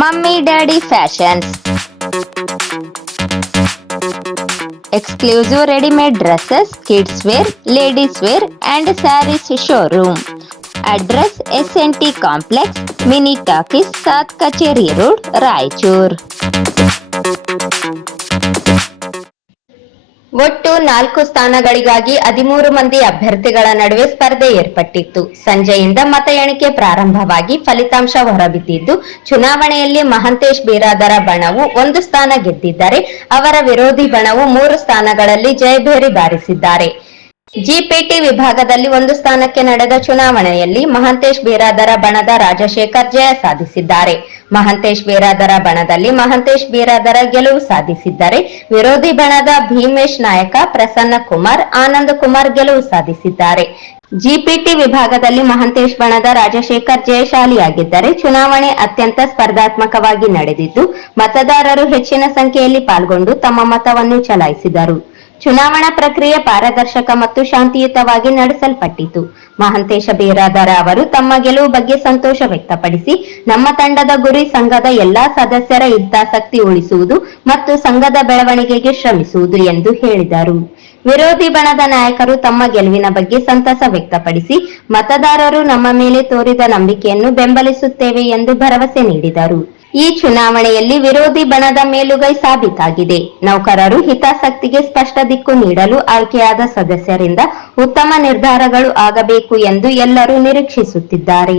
Mummy Daddy Fashions. Exclusive ready-made dresses, kids wear, ladies wear and sarees showroom. Address SNT Complex, Mini Talkies, South Kacheri Road, Raichur. ಒಟ್ಟು 4 ಸ್ಥಾನಗಳಿಗಾಗಿ 13 ಮಂದಿ ಅಭ್ಯರ್ಥಿಗಳ ನಡುವೆ ಸ್ಪರ್ಧೆ ಏರ್ಪಟ್ಟಿತ್ತು. ಸಂಜೆಯಿಂದ ಮತ ಎಣಿಕೆ ಪ್ರಾರಂಭವಾಗಿ ಫಲಿತಾಂಶ ಹೊರಬಿದ್ದಿದ್ದು, ಚುನಾವಣೆಯಲ್ಲಿ ಮಹಾಂತೇಶ್ ಬಿರಾದರ ಬಣವು 1 ಸ್ಥಾನ ಗೆದ್ದಿದ್ದರೆ, ಅವರ ವಿರೋಧಿ ಬಣವು 3 ಸ್ಥಾನಗಳಲ್ಲಿ ಜಯಭೇರಿ ಬಾರಿಸಿದ್ದಾರೆ. ಜಿಪಿಟಿ ವಿಭಾಗದಲ್ಲಿ 1 ಸ್ಥಾನಕ್ಕೆ ನಡೆದ ಚುನಾವಣೆಯಲ್ಲಿ ಮಹಾಂತೇಶ್ ಬಿರಾದರ ಬಣದ ರಾಜಶೇಖರ್ ಜಯ ಸಾಧಿಸಿದ್ದಾರೆ. ಮಹಾಂತೇಶ್ ಬಿರಾದರ ಬಣದಲ್ಲಿ ಮಹಾಂತೇಶ್ ಬಿರಾದರ ಗೆಲುವು ಸಾಧಿಸಿದ್ದರೆ, ವಿರೋಧಿ ಬಣದ ಭೀಮೇಶ್ ನಾಯಕ, ಪ್ರಸನ್ನ ಕುಮಾರ್, ಆನಂದ್ ಕುಮಾರ್ ಗೆಲುವು ಸಾಧಿಸಿದ್ದಾರೆ. ಜಿಪಿಟಿ ವಿಭಾಗದಲ್ಲಿ ಮಹಾಂತೇಶ್ ಬಣದ ರಾಜಶೇಖರ್ ಜಯಶಾಲಿಯಾಗಿದ್ದರೆ, ಚುನಾವಣೆ ಅತ್ಯಂತ ಸ್ಪರ್ಧಾತ್ಮಕವಾಗಿ ನಡೆದಿದ್ದು, ಮತದಾರರು ಹೆಚ್ಚಿನ ಸಂಖ್ಯೆಯಲ್ಲಿ ಪಾಲ್ಗೊಂಡು ತಮ್ಮ ಮತವನ್ನು ಚಲಾಯಿಸಿದರು. ಚುನಾವಣಾ ಪ್ರಕ್ರಿಯೆ ಪಾರದರ್ಶಕ ಮತ್ತು ಶಾಂತಿಯುತವಾಗಿ ನಡೆಸಲ್ಪಟ್ಟಿತು. ಮಹಾಂತೇಶ ಬಿರಾದರ ಅವರು ತಮ್ಮ ಗೆಲುವು ಬಗ್ಗೆ ಸಂತೋಷ ವ್ಯಕ್ತಪಡಿಸಿ, ನಮ್ಮ ತಂಡದ ಗುರಿ ಸಂಘದ ಎಲ್ಲಾ ಸದಸ್ಯರ ಹಿತಾಸಕ್ತಿ ಉಳಿಸುವುದು ಮತ್ತು ಸಂಘದ ಬೆಳವಣಿಗೆಗೆ ಶ್ರಮಿಸುವುದು ಎಂದು ಹೇಳಿದರು. ವಿರೋಧಿ ಬಣದ ನಾಯಕರು ತಮ್ಮ ಗೆಲುವಿನ ಬಗ್ಗೆ ಸಂತಸ ವ್ಯಕ್ತಪಡಿಸಿ, ಮತದಾರರು ನಮ್ಮ ಮೇಲೆ ತೋರಿದ ನಂಬಿಕೆಯನ್ನು ಬೆಂಬಲಿಸುತ್ತೇವೆ ಎಂದು ಭರವಸೆ ನೀಡಿದರು. ಈ ಚುನಾವಣೆಯಲ್ಲಿ ವಿರೋಧಿ ಬಣದ ಮೇಲುಗೈ ಸಾಬೀತಾಗಿದೆ. ನೌಕರರು ಹಿತಾಸಕ್ತಿಗೆ ಸ್ಪಷ್ಟ ದಿಕ್ಕು ನೀಡಲು ಆಯ್ಕೆಯಾದ ಸದಸ್ಯರಿಂದ ಉತ್ತಮ ನಿರ್ಧಾರಗಳು ಆಗಬೇಕು ಎಂದು ಎಲ್ಲರೂ ನಿರೀಕ್ಷಿಸುತ್ತಿದ್ದಾರೆ.